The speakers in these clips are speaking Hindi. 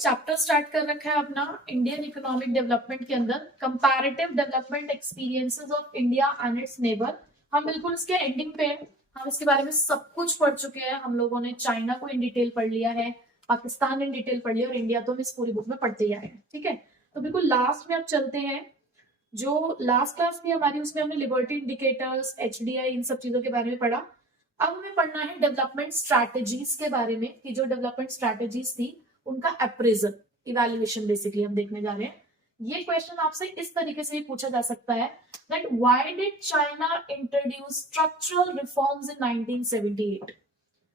चैप्टर स्टार्ट कर रखा है अपना इंडियन इकोनॉमिक डेवलपमेंट के अंदर comparative development experiences of India and it's neighbour. हम बिल्कुल इसके एंडिंग पे हैं। हम इसके बारे में सब कुछ पढ़ चुके हैं। हम लोगों ने चाइना को इन डिटेल पढ़ लिया है, पाकिस्तान इन डिटेल पढ़ लिया और इंडिया तो हम इस पूरी बुक में पढ़ते ही आए हैं। ठीक है, तो बिल्कुल लास्ट में अब चलते हैं। जो लास्ट क्लास थी हमारी उसमें हमने लिबर्टी इंडिकेटर्स, एचडीआई, इन सब चीजों के बारे में पढ़ा। अब हमें पढ़ना है डेवलपमेंट स्ट्रैटेजीज के बारे में कि जो डेवलपमेंट स्ट्रैटेजीज थी उनका अप्रेजल, इवैल्यूएशन बेसिकली हम देखने जा रहे हैं। ये क्वेश्चन आपसे इस तरीके से भी पूछा जा सकता है that why did China introduce structural reforms in 1978।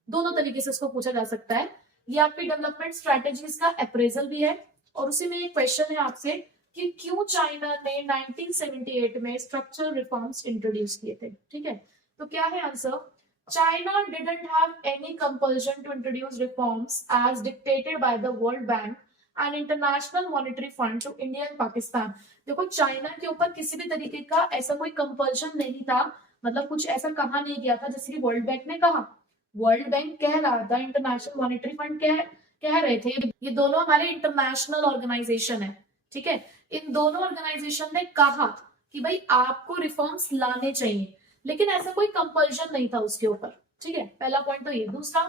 दोनों तरीके से इसको पूछा जा सकता है। ये आपकी डेवलपमेंट स्ट्रैटेजीज का अप्रेजल भी है और उसी में एक क्वेश्चन है आपसे कि क्यों चाइना ने 1978 में स्ट्रक्चरल रिफॉर्म्स इंट्रोड्यूस किए थे। ठीक है, तो क्या है answer? China didn't have any compulsion to introduce reforms as dictated by the World Bank and International Monetary Fund to India and Pakistan। देखो, चाइना के ऊपर किसी भी तरीके का ऐसा कोई कंपल्शन नहीं था, मतलब कुछ ऐसा कहा नहीं गया था जैसे कि वर्ल्ड बैंक ने कहा। वर्ल्ड बैंक कह रहा था, इंटरनेशनल मॉनेटरी फंड कह रहे थे। ये दोनों हमारे इंटरनेशनल ऑर्गेनाइजेशन है। ठीक है, इन दोनों ऑर्गेनाइजेशन ने कहा कि भाई आपको रिफॉर्म्स लाने चाहिए, लेकिन ऐसा कोई कंपल्शन नहीं था उसके ऊपर। ठीक है, पहला पॉइंट तो ये। दूसरा,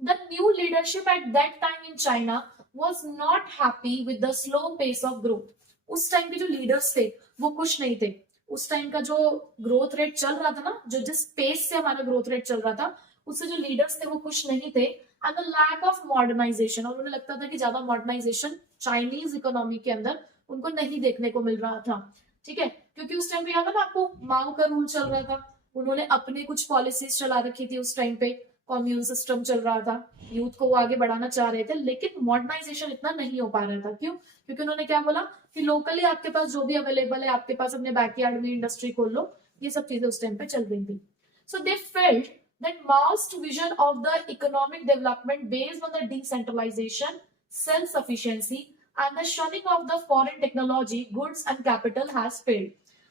the new leadership at that time in China was not happy with the slow pace of growth. उस टाइम के जो लीडर्स थे वो खुश नहीं थे। उस टाइम का जो ग्रोथ रेट चल रहा था ना, जो जिस पेस से हमारा ग्रोथ रेट चल रहा था, उससे जो लीडर्स थे वो खुश नहीं थे। And the lack of modernisation, और उन्हें लगता था कि ज्यादा मॉडर्नाइजेशन चाइनीज इकोनॉमी के अंदर उनको नहीं देखने को मिल रहा था। ठीक है, क्योंकि उस टाइम पे याद है ना आपको, माओ का रूल चल रहा था। उन्होंने अपनी कुछ पॉलिसीज चला रखी थी उस टाइम पे, कम्युन सिस्टम चल रहा था, यूथ को वो आगे बढ़ाना चाह रहे थे, लेकिन मॉडर्नाइजेशन इतना नहीं हो पा रहा था। क्यों? क्योंकि उन्होंने क्या बोला कि लोकली आपके पास जो भी अवेलेबल है, आपके पास अपने बैकयार्ड में इंडस्ट्री खोल लो। ये सब चीजें उस टाइम पे चल रही थी। So they felt that most vision of the economic development based on the decentralisation, self sufficiency and the shunning of the foreign technology, goods and capital has failed.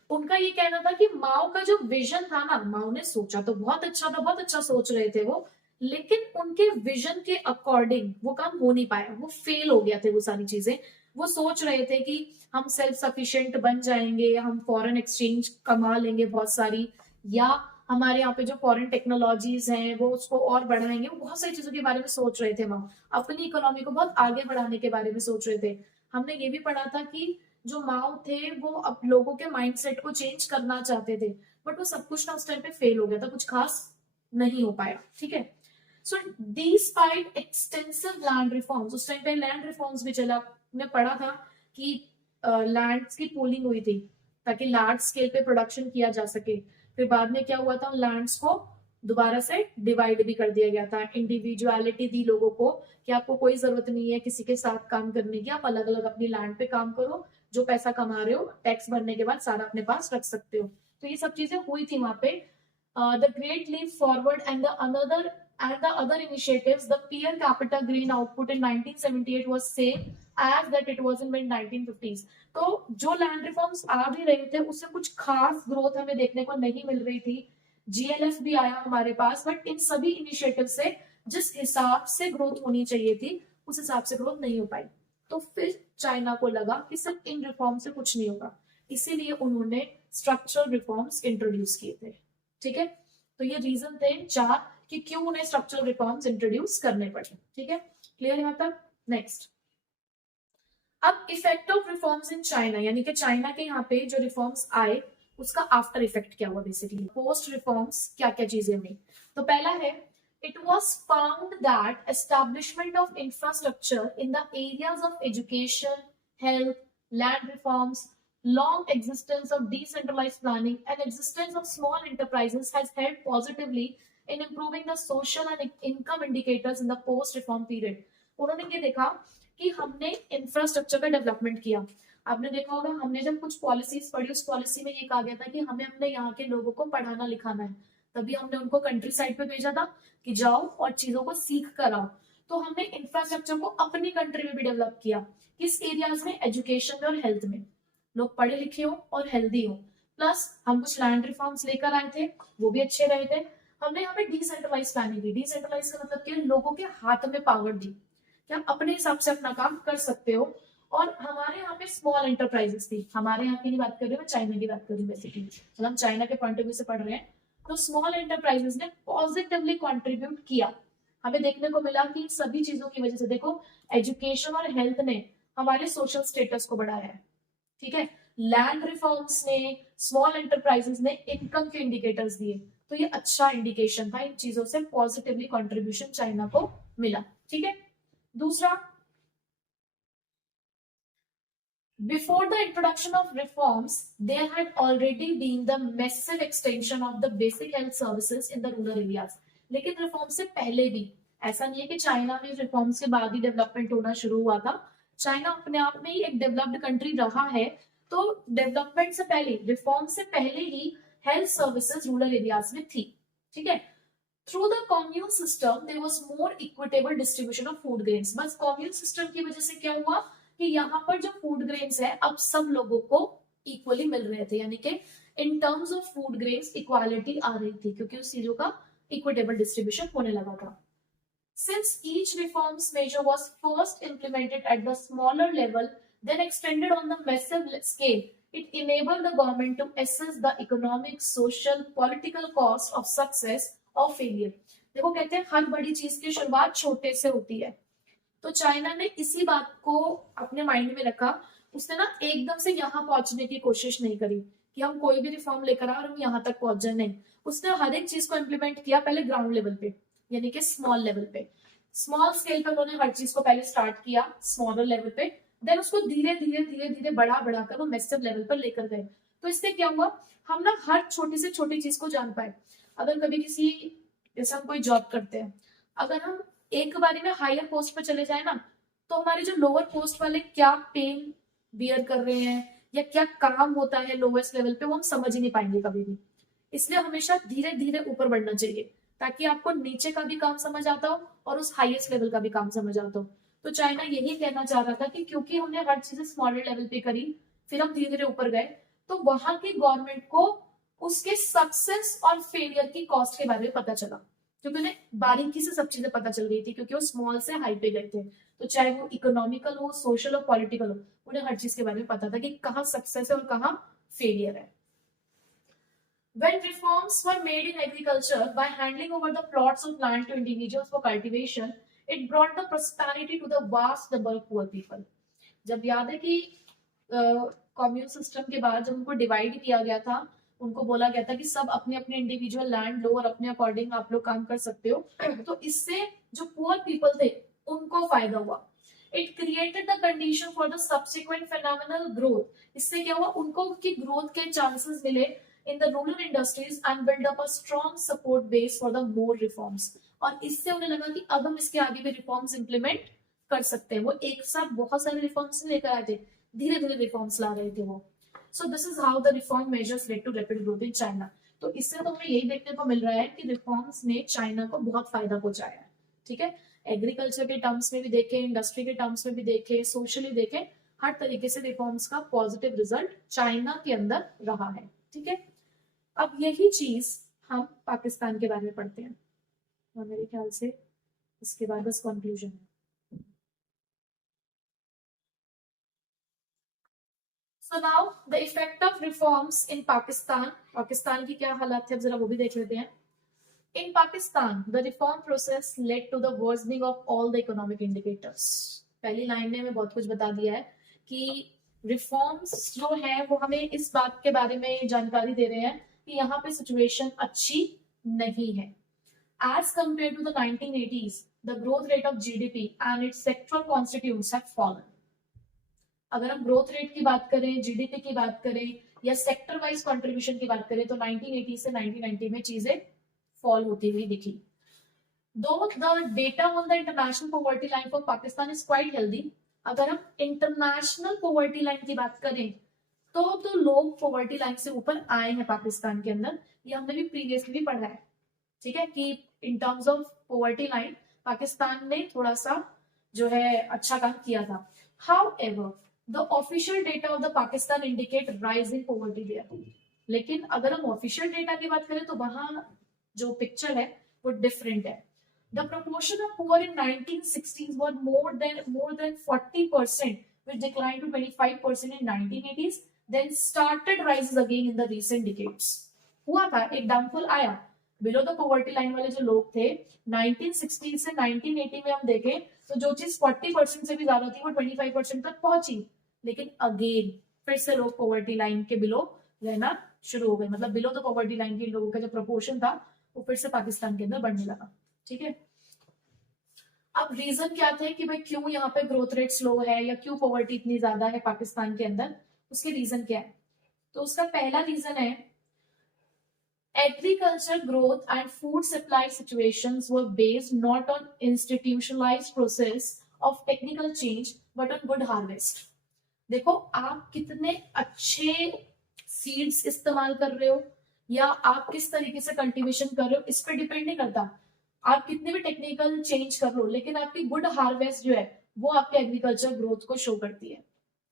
उनका ये कहना था कि माओ का जो विजन था ना, माओ ने सोचा तो बहुत अच्छा था, बहुत अच्छा सोच रहे थे वो, लेकिन उनके विजन के अकॉर्डिंग वो काम हो नहीं पाया, वो फेल हो गया थे वो सारी चीजें। वो सोच रहे थे कि हम सेल्फ सफिशिएंट बन जाएंगे, हम फॉरेन एक्सचेंज कमा लेंगे बहुत सारी, या हमारे यहाँ पे जो फॉरेन टेक्नोलॉजीज हैं वो उसको और बढ़ाएंगे। वो बहुत सारी चीजों के बारे में सोच रहे थे माओ, अपनी इकोनॉमी को बहुत आगे बढ़ाने के बारे में सोच रहे थे। हमने ये भी पढ़ा था कि जो माओ थे वो अब लोगों के माइंडसेट को चेंज करना चाहते थे, बट वो सब कुछ ना उस टाइम पे फेल हो गया था, कुछ खास नहीं हो पाया। ठीक है, so despite extensive land reforms, उस टाइम पे लैंड रिफॉर्म्स भी चला। आपने पढ़ा था कि लैंड की पोलिंग हुई थी ताकि लार्ज स्केल पे प्रोडक्शन किया जा सके। फिर बाद में क्या हुआ था, लैंड्स को दोबारा से डिवाइड भी कर दिया गया था, इंडिविजुअलिटी दी लोगों को कि आपको कोई जरूरत नहीं है किसी के साथ काम करने की, आप अलग अलग अपनी लैंड पे काम करो, जो पैसा कमा रहे हो टैक्स भरने के बाद सारा अपने पास रख सकते हो। तो ये सब चीजें हुई थी वहां पे। The great leap forward and the other initiatives, the per capita grain output in 1978 was same as that it was in 1950s। तो जो लैंड रिफॉर्म्स आ भी रहे थे उससे कुछ खास ग्रोथ हमें देखने को नहीं मिल रही थी। जीएलएफ भी आया हमारे पास, बट इन सभी इनिशिएटिव से जिस हिसाब से ग्रोथ होनी चाहिए थी उस हिसाब से ग्रोथ नहीं हो पाई। तो फिर चाइना को लगा कि सिर्फ इन रिफॉर्म से कुछ नहीं होगा, इसीलिए उन्होंने स्ट्रक्चरल रिफॉर्म्स इंट्रोड्यूस किए थे। ठीक है, तो ये रीजन थे चार कि क्यों उन्हें स्ट्रक्चरल रिफॉर्म्स इंट्रोड्यूस करने पड़े। ठीक है, क्लियर है? मतलब नेक्स्ट, अब effect of reforms in China, यानी कि चाइना के यहाँ पे जो रिफॉर्म्स आए उसका आफ्टर इफेक्ट क्या हुआ, बेसिकली पोस्ट रिफॉर्म्स क्या क्या चीजें हुई। तो पहला है, it was found that establishment of infrastructure in the areas of education, health, land reforms, long existence of decentralized planning and existence of small enterprises has helped positively in improving the social and income indicators in the post reform period। उन्होंने ये देखा कि हमने इंफ्रास्ट्रक्चर का डेवलपमेंट किया। आपने देखा होगा हमने जब कुछ पॉलिसीज पढ़ी, उस पॉलिसी में ये कहा गया था कि हमें अपने यहाँ के लोगों को पढ़ाना लिखाना है, तभी हमने उनको कंट्री साइड पे भेजा था कि जाओ और चीजों को सीख कर आओ। तो हमने इंफ्रास्ट्रक्चर को अपनी कंट्री में भी डेवलप किया, किस एरियाज में, एजुकेशन में और हेल्थ में, लोग पढ़े लिखे हो और हेल्दी हो। प्लस हम कुछ लैंड रिफॉर्म्स लेकर आए थे, वो भी अच्छे रहे थे। हमने यहाँ पे डिसेंट्रलाइज प्लानिंग की। डिसेंट्रलाइज का मतलब क्या, लोगों के हाथ में पावर दी कि आप अपने हिसाब से अपना काम कर सकते हो। और हमारे यहाँ पे स्मॉल एंटरप्राइजेस थी, हमारे यहाँ की नहीं बात कर रही हूँ, मैं चाइना की बात कर रही हूँ बेसिकली, मतलब हम चाइना के पॉइंट ऑफ व्यू से पढ़ रहे हैं। तो स्मॉल एंटरप्राइजेस ने पॉजिटिवली कंट्रीब्यूट किया। हमें देखने को मिला कि सभी चीजों की वजह से, देखो, एजुकेशन और हेल्थ ने हमारे सोशल स्टेटस को बढ़ाया है, ठीक है, लैंड रिफॉर्म्स ने, स्मॉल एंटरप्राइजेस ने इनकम के इंडिकेटर्स दिए। तो ये अच्छा इंडिकेशन था, इन चीजों से पॉजिटिवली कंट्रीब्यूशन चाइना को मिला, ठीक है। दूसरा, before the introduction of reforms, there had already been the massive extension of the basic health services in the rural areas. लेकिन रिफॉर्म से पहले भी, ऐसा नहीं है कि चाइना में रिफॉर्म्स के बाद ही डेवलपमेंट होना शुरू हुआ था। चाइना अपने आप में ही एक डेवलप्ड कंट्री रहा है, तो डेवलपमेंट से पहले, रिफॉर्म से पहले ही हेल्थ सर्विसेज रूरल एरियाज में थी, ठीक है। Through the commune system there was more equitable distribution of food grains. बस कॉम्यून सिस्टम की वजह से क्या हुआ कि यहाँ पर जो फूड ग्रेन्स है अब सब लोगों को इक्वली मिल रहे थे, यानी कि in terms of food grains equality आ रही थी, क्योंकि उस चीजों का इक्विटेबल डिस्ट्रीब्यूशन होने लगा था। Since each reforms measure was first implemented at the smaller level, then extended on the massive scale, it enabled the government to assess the economic, social, political cost of success or failure. देखो, कहते हैं हर बड़ी चीज की शुरुआत छोटे से होती है, तो चाइना ने इसी बात को अपने माइंड में रखा। उसने ना एकदम से यहाँ पहुंचने की कोशिश नहीं करी कि हम कोई भी रिफॉर्म लेकर आए और हम यहाँ तक पहुंच जाए, नहीं। उसने हर एक चीज को इम्प्लीमेंट किया पहले ग्राउंड लेवल पे, यानी कि स्मॉल लेवल पे, स्मॉल स्केल पे उन्होंने हर चीज को पहले स्टार्ट किया स्मॉलर लेवल पे, देन उसको धीरे धीरे धीरे धीरे बढ़ा बढ़ा कर वो मैसिव लेवल पर लेकर गए। तो इससे क्या हुआ, हम ना हर छोटी से छोटी चीज को जान पाए। अगर कभी किसी, जैसे हम कोई जॉब करते हैं, अगर हम एक बारी में हायर पोस्ट पे चले जाए ना, तो हमारे जो लोअर पोस्ट वाले क्या पेन बियर कर रहे हैं या क्या काम होता है लोवेस्ट लेवल पे, वो हम समझ ही नहीं पाएंगे कभी भी। इसलिए हमेशा धीरे धीरे ऊपर बढ़ना चाहिए, ताकि आपको नीचे का भी काम समझ आता हो और उस हाईएस्ट लेवल का भी काम समझ आता हो। तो चाइना यही कहना चाह रहा था कि क्योंकि हमने हर चीज स्मॉलर लेवल पे करी, फिर हम धीरे धीरे ऊपर गए, तो वहां की गवर्नमेंट को उसके सक्सेस और फेलियर की कॉस्ट के बारे में पता चला, क्योंकि उन्हें बारीकी से सब चीजें पता चल गई थी, क्योंकि वो स्मॉल से हाई पे गए थे। तो चाहे वो इकोनॉमिकल हो, सोशल हो, पॉलिटिकल हो, उन्हें हर चीज के बारे में पता था कि कहाँ सक्सेस है और कहाँ फेलियर है। When reforms were made in agriculture by handing over the plots of land to individuals for cultivation, it brought the prosperity to the vast number of poor people. जब याद है कि कम्यून सिस्टम के बाद जब उनको डिवाइड किया गया था, उनको बोला गया था कि सब अपने अपने इंडिविजुअल लैंड लो और अपने अकॉर्डिंग आप लोग काम कर सकते हो, तो इससे जो पुअर पीपल थे उनको फायदा हुआ। It created the condition for the subsequent phenomenal growth. इससे क्या हुआ, उनको उनकी ग्रोथ के चांसेस मिले in the rural industries and build up a strong support base for the more reforms। और इससे उन्हें लगा कि अब हम इसके आगे भी रिफॉर्म्स इंप्लीमेंट कर सकते हैं। वो एक साथ बहुत सारे रिफॉर्म्स लेकर आए थे, धीरे धीरे रिफॉर्म्स ला रहे थे वो। So this is how the reform measures led to rapid growth in China. तो इससे तो हमें यही देखने को मिल रहा है कि रिफॉर्म्स ने चाइना को बहुत फायदा पहुंचाया है, ठीक है। एग्रीकल्चर के टर्म्स में भी देखें, इंडस्ट्री के टर्म्स में भी देखें, सोशली देखें, हर तरीके से रिफॉर्म्स का पॉजिटिव रिजल्ट चाइना के अंदर रहा है, ठीक है। अब यही चीज हम पाकिस्तान के बारे में पढ़ते हैं, और मेरे ख्याल से इसके बाद बस कंक्लूजन है। So now the effect of reforms in Pakistan. Pakistan की क्या हालत है, अब जरा वो भी देख लेते हैं। In Pakistan the reform process led to the worsening of all the economic indicators. पहली लाइन में हमें बहुत कुछ बता दिया है कि रिफॉर्म्स जो है वो हमें इस बात के बारे में जानकारी दे रहे हैं कि यहाँ पे सिचुएशन अच्छी नहीं है। As compared to the 1980s, the growth rate of GDP and its sectoral constituents have fallen. अगर हम ग्रोथ रेट की बात करें, जीडीपी की बात करें या सेक्टर वाइज कंट्रीब्यूशन की बात करें, तो 1980 से 1990 में चीजें फॉल होती हुई दिखी। Though the data on the international poverty line for Pakistan is quite healthy, अगर हम इंटरनेशनल पॉवर्टी लाइन की बात करें तो लोग पॉवर्टी लाइन से ऊपर आए हैं पाकिस्तान के अंदर। ये हमने भी प्रीवियसली भी पढ़ा है, ठीक है, कि in terms of poverty line Pakistan ने थोड़ा सा जो है अच्छा काम किया था। However the official data of the Pakistan indicate rise in poverty there. लेकिन अगर हम ऑफिशियल डेटा की बात करें तो वहां जो पिक्चर है वो डिफरेंट है। The proportion of poor in 1960s was more than 40%, which declined to 25% in 1980s, then started rises again in the recent decades. हुआ था, एक डाउनफॉल आया. बिलो द पॉवर्टी लाइन वाले जो लोग थे 1960 से 1980 में हम देखें तो जो चीज 40% से भी ज्यादा थी वो 25% तक पहुंची, लेकिन अगेन फिर से लोग पॉवर्टी लाइन के बिलो रहना शुरू हो गए. मतलब बिलो द पॉवर्टी लाइन के लोगों का जो प्रपोर्शन था वो फिर से पाकिस्तान के अंदर बढ़ने लगा. ठीक है. अब रीजन क्या थे कि भाई क्यों यहाँ पे ग्रोथ रेट स्लो है या क्यों पॉवर्टी इतनी ज्यादा है पाकिस्तान के अंदर, उसके रीजन क्या है? तो उसका पहला रीजन है agriculture growth and food supply situations were based not on institutionalized process of technical change but on good harvest. देखो आप कितने अच्छे सीड्स इस्तेमाल कर रहे हो या आप किस तरीके से कल्टीवेशन कर रहे हो इस पर डिपेंड नहीं करता. आप कितने भी टेक्निकल चेंज कर लो लेकिन आपकी गुड हार्वेस्ट जो है वो आपके एग्रीकल्चर ग्रोथ को शो करती है.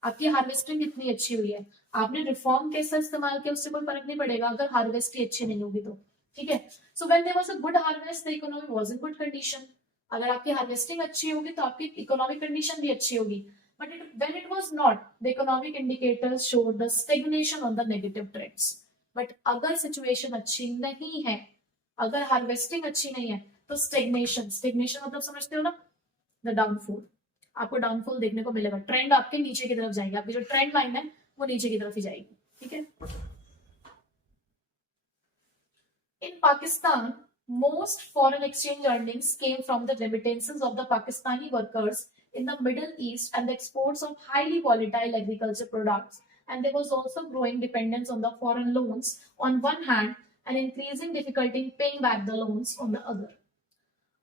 आपकी हार्वेस्टिंग कितनी अच्छी हुई है, आपने रिफॉर्म कैसा इस्तेमाल किया उससे कोई फर्क नहीं पड़ेगा अगर हार्वेस्ट ही अच्छी नहीं होगी तो. ठीक है. So when there was a good harvest the economy was in good condition. अगर आपकी हार्वेस्टिंग अच्छी होगी तो आपकी इकोनॉमिक कंडीशन भी अच्छी होगी. But when it was not, the economic indicators showed the stagnation on the negative trends. But अगर situation अच्छी नहीं है, अगर हार्वेस्टिंग अच्छी नहीं है तो स्टेग्नेशन मतलब समझते हो ना, द डाउनफॉल. आपको डाउनफॉल देखने को मिलेगा, ट्रेंड आपके नीचे की तरफ जाएगी, आपकी जो ट्रेंड लाइन है वो नीचे की तरफ ही जाएगी. ठीक है. इन Pakistan most foreign exchange earnings came from the remittances of the Pakistani workers in the Middle East and the exports of highly volatile agriculture products, and there was also growing dependence on the foreign loans on one hand and increasing difficulty in paying back the loans on the other.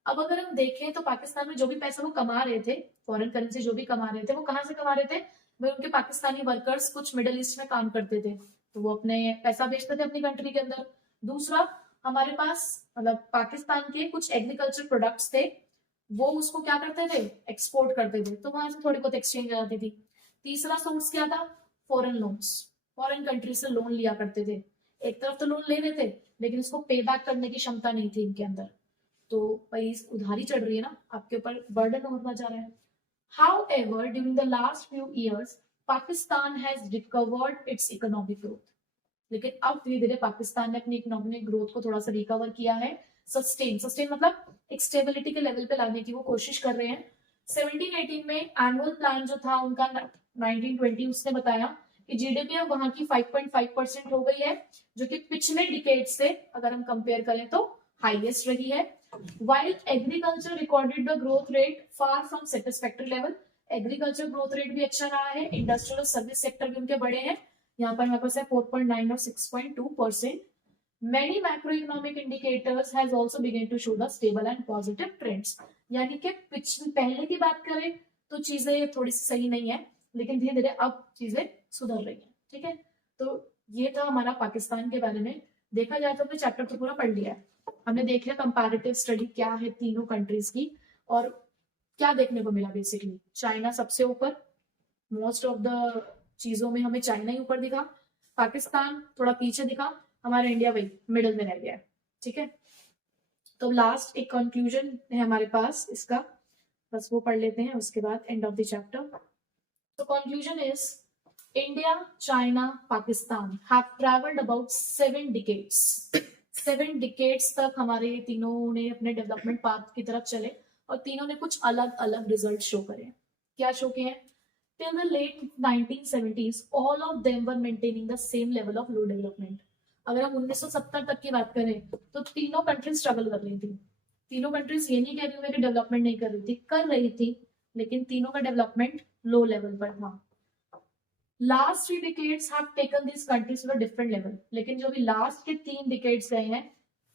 अब अगर हम देखें तो पाकिस्तान में जो भी पैसा वो कमा रहे थे, फॉरेन करेंसी जो भी कमा रहे थे वो कहाँ से कमा रहे थे? भाई उनके पाकिस्तानी वर्कर्स कुछ मिडिल ईस्ट में काम करते थे तो वो अपने पैसा बेचते थे अपनी कंट्री के अंदर. दूसरा, हमारे पास मतलब पाकिस्तान के कुछ एग्रीकल्चर प्रोडक्ट्स थे वो उसको क्या करते थे? एक्सपोर्ट करते थे, तो वहां से थोड़ी बहुत एक्सचेंज आ जाती थी. तीसरा सोर्स क्या था? Foreign loans. फॉरेन कंट्री से लोन लिया करते थे. एक तरफ तो लोन ले रहे थे लेकिन उसको पे बैक करने की क्षमता नहीं थी इनके अंदर, तो भाई उधारी चढ़ रही है ना, आपके ऊपर बर्डन होता जा रहा है. However, during the last few years, Pakistan has recovered its economic growth. लेकिन अब धीरे धीरे पाकिस्तान ने अपनी इकोनॉमिक ग्रोथ को थोड़ा सा रिकवर किया है. सस्टेन मतलब एक स्टेबिलिटी के लेवल पे लाने की वो कोशिश कर रहे हैं. 17-18 में एनुअल प्लान जो था उनका 1920 उसने बताया कि जीडीपी अब वहां की 5.5% हो गई है जो कि पिछले डिकेड से अगर हम कंपेयर करें तो हाईएस्ट रही है. While agriculture recorded the growth rate far from satisfactory level, agriculture growth rate भी अच्छा रहा है, इंडस्ट्रियल और सर्विस सेक्टर भी उनके बड़े हैं. यहाँ पर हमारे पास है 4.9 और 6.2%. Many macroeconomic indicators has also begun to show the stable and positive trends. यानी कि पहले की बात करें तो चीजें थोड़ी सी सही नहीं है लेकिन धीरे धीरे अब चीजें सुधर रही हैं. ठीक है. तो ये था हमारा पाकिस्तान के बारे में. देखा जाए तो हमने चैप्टर तो पूरा पढ़ लिया है. हमने देख लिया कंपैरेटिव स्टडी क्या है तीनों कंट्रीज की और क्या देखने को मिला. बेसिकली चाइना सबसे ऊपर, मोस्ट ऑफ द चीजों में हमें चाइना ही ऊपर दिखा, पाकिस्तान थोड़ा पीछे दिखा, हमारा इंडिया वही मिडिल में रह गया. ठीक है. तो लास्ट एक कंक्लूजन है हमारे पास इसका, बस वो पढ़ लेते हैं उसके बाद एंड ऑफ द चैप्टर. तो conclusion is India, China, Pakistan have traveled about 7 decades. 7 decades तक हमारे तीनों ने अपने डेवलपमेंट पाथ की तरफ चले और तीनों ने कुछ अलग अलग रिजल्ट शो करे. क्या शो किए हैं? Till the late 1970s, all of them were maintaining the same level of low development. अगर हम 1970 तक की बात करें तो तीनों कंट्रीज स्ट्रगल कर रही थी. तीनों कंट्रीज ये नहीं कह रही कि डेवलपमेंट नहीं कर रही थी लेकिन तीनों का डेवलपमेंट लो लेवल पर था. Last 3 decades have taken this countries to a different level. लेकिन जो भी लास्ट के 3 डिकेड्स गए हैं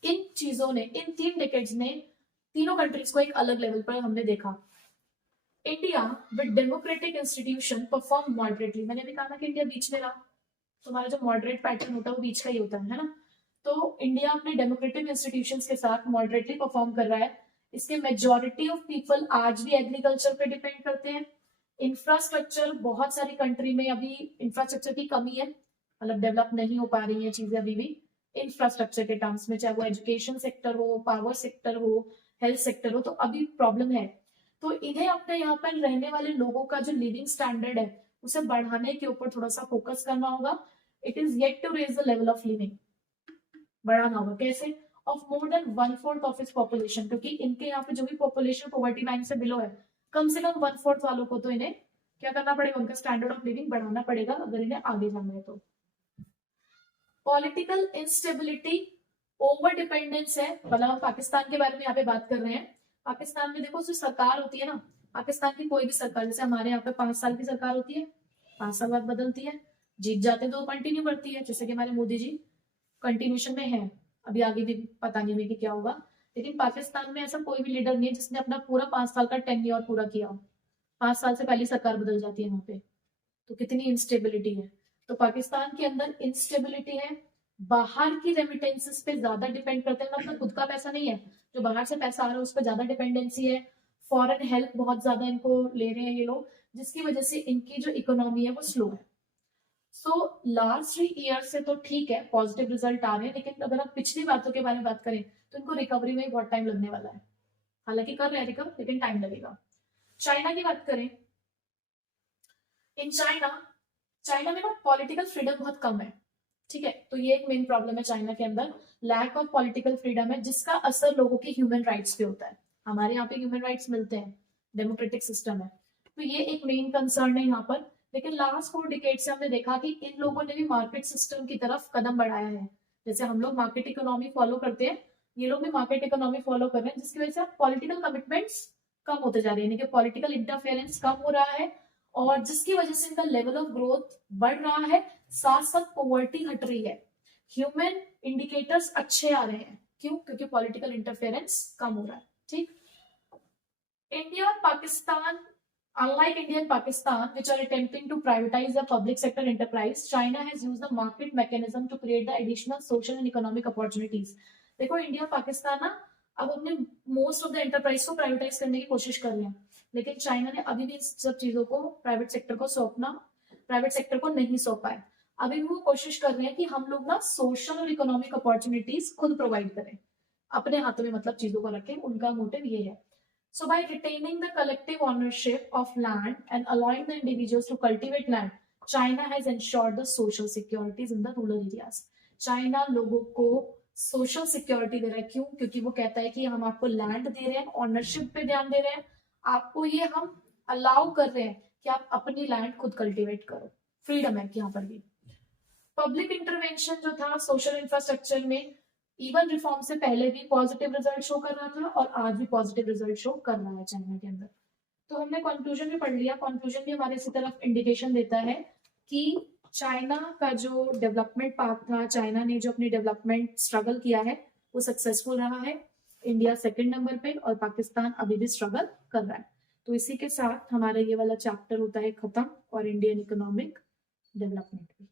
इन चीजों ने, इन 3 डिकेड्स ने तीनों कंट्रीज को एक अलग लेवल पर हमने देखा. India with democratic institution perform moderately. मैंने भी कहा ना कि इंडिया बीच में रहा. तुम्हारा जो मॉडरेट पैटर्न होता है वो बीच का ही होता है ना. तो इंडिया अपने डेमोक्रेटिक इंस्टीट्यूशंस के साथ मॉडरेटली परफॉर्म कर रहा है. इसके मेजॉरिटी ऑफ पीपल आज भी एग्रीकल्चर पे डिपेंड करते हैं. इंफ्रास्ट्रक्चर बहुत सारी कंट्री में अभी इंफ्रास्ट्रक्चर की कमी है, मतलब डेवलप नहीं हो पा रही है चीजें अभी भी इंफ्रास्ट्रक्चर के टर्म्स में, चाहे वो एजुकेशन सेक्टर हो, पावर सेक्टर हो, हेल्थ सेक्टर हो, तो अभी प्रॉब्लम है। तो इन्हें अपने यहाँ पर रहने वाले लोगों का जो लिविंग स्टैंडर्ड है उसे बढ़ाने के ऊपर थोड़ा सा फोकस करना होगा। It is yet to raise the level of living, बढ़ाना होगा। कैसे? Of more than 1/4 of its population, क्योंकि इनके यहाँ पे जो भी पॉपुलेशन पॉवर्टी लाइन से बिलो है, कम से कम 1/4 वालों को तो इन्हें क्या करना पड़ेगा, उनका स्टैंडर्ड ऑफ लिविंग बढ़ाना पड़ेगा अगर इन्हें आगे जाना है तो। पॉलिटिकल इंस्टेबिलिटी, ओवर डिपेंडेंस है, मतलब पाकिस्तान के बारे में यहाँ पे बात कर रहे हैं। पाकिस्तान में देखो जो सरकार होती है ना, पाकिस्तान की कोई भी सरकार, जैसे हमारे यहाँ पे 5 साल की सरकार होती है, 5 साल बाद बदलती है, जीत जाते तो कंटिन्यू करती है, जैसे कि हमारे मोदी जी कंटिन्यूशन में है, अभी आगे भी पता नहीं है कि क्या होगा। लेकिन पाकिस्तान में ऐसा कोई भी लीडर नहीं है जिसने अपना पूरा 5 साल का टेन्योर पूरा किया हो। 5 साल से पहले सरकार बदल जाती है वहां पे, तो कितनी इंस्टेबिलिटी है। तो पाकिस्तान के अंदर इंस्टेबिलिटी है, बाहर की रेमिटेंसेस पे ज्यादा डिपेंड करते हैं, मतलब खुद का पैसा नहीं है, जो बाहर से पैसा आ रहा है उस पर ज्यादा डिपेंडेंसी है। फॉरेन हेल्प बहुत ज्यादा इनको ले रहे हैं ये लोग, जिसकी वजह से इनकी जो इकोनॉमी है वो स्लो है। सो लास्ट 3 ईयर से तो ठीक है, पॉजिटिव रिजल्ट आ रहे हैं, लेकिन अगर आप पिछली बातों के बारे में बात करें तो इनको रिकवरी में बहुत टाइम लगने वाला है। हालांकि कर रहे हैं रिकवर, लेकिन टाइम लगेगा। चाइना की बात करें, इन चाइना में ना पॉलिटिकल फ्रीडम बहुत कम है, ठीक है। तो ये एक मेन प्रॉब्लम है चाइना के अंदर, लैक ऑफ पॉलिटिकल फ्रीडम है, जिसका असर लोगों के ह्यूमन राइट्स पे होता है। हमारे यहाँ पे ह्यूमन राइट्स मिलते हैं, डेमोक्रेटिक सिस्टम है, तो ये एक मेन कंसर्न है यहाँ पर। लेकिन लास्ट 4 डिकेड से हमने देखा कि इन लोगों ने भी मार्केट सिस्टम की तरफ कदम बढ़ाया है। जैसे हम लोग मार्केट इकोनॉमी फॉलो करते हैं, ये लोग भी मार्केट इकोनॉमी फॉलो कर रहे हैं, जिसकी वजह से पॉलिटिकल कमिटमेंट्स कम होते जा रहे हैं, यानी कि पॉलिटिकल इंटरफेरेंस कम हो रहा है, और जिसकी वजह से इनका लेवल ऑफ ग्रोथ बढ़ रहा है, साथ साथ पॉवर्टी घट रही है, ह्यूमन इंडिकेटर्स अच्छे आ रहे हैं। क्यों? क्योंकि पॉलिटिकल इंटरफेरेंस कम हो रहा है। ठीक। इंडिया और Pakistan, unlike India and Pakistan, which are attempting to privatize the public sector enterprise, China has used the market mechanism to create the additional social and economic opportunities. देखो इंडिया पाकिस्तान ना अब अपने मोस्ट ऑफ द एंटरप्राइज को प्राइवेटाइज करने की कोशिश कर रहे हैं, लेकिन चाइना ने अभी भी इस सब चीजों को प्राइवेट सेक्टर को नहीं सौंपा है। अभी भी वो कोशिश कर रहे हैं कि हम लोग ना सोशल और इकोनॉमिक अपॉर्चुनिटीज खुद प्रोवाइड करें, अपने हाथों में मतलब चीजों को रखें, उनका मोटिव ये है। So by retaining the collective ownership of land and allowing the individuals to cultivate land, China has ensured the social securities in the rural areas. China लोगों को सोशल सिक्योरिटी दे रहा है। क्यों? क्योंकि वो कहता है कि हम आपको लैंड दे रहे हैं, ऑनरशिप पे ध्यान दे रहे हैं, आपको ये हम अलाउ कर रहे हैं कि आप अपनी लैंड खुद कल्टीवेट करो, फ्रीडम है यहाँ पर भी। पब्लिक इंटरवेंशन जो था सोशल इंफ्रास्ट्रक्चर में, इवन रिफॉर्म से पहले भी पॉजिटिव रिजल्ट शो कर रहा था और आज भी पॉजिटिव रिजल्ट शो कर रहा है चाइना के अंदर। तो हमने कंक्लूजन भी पढ़ लिया, कंक्लूजन भी हमारे इसी तरफ इंडिकेशन देता है कि चाइना का जो डेवलपमेंट पाथ था, चाइना ने जो अपनी डेवलपमेंट स्ट्रगल किया है वो सक्सेसफुल रहा है। इंडिया 2nd नंबर पे और पाकिस्तान अभी भी स्ट्रगल कर रहा है। तो इसी के साथ हमारा ये वाला चैप्टर होता है खत्म, और इंडियन इकोनॉमिक डेवलपमेंट भी।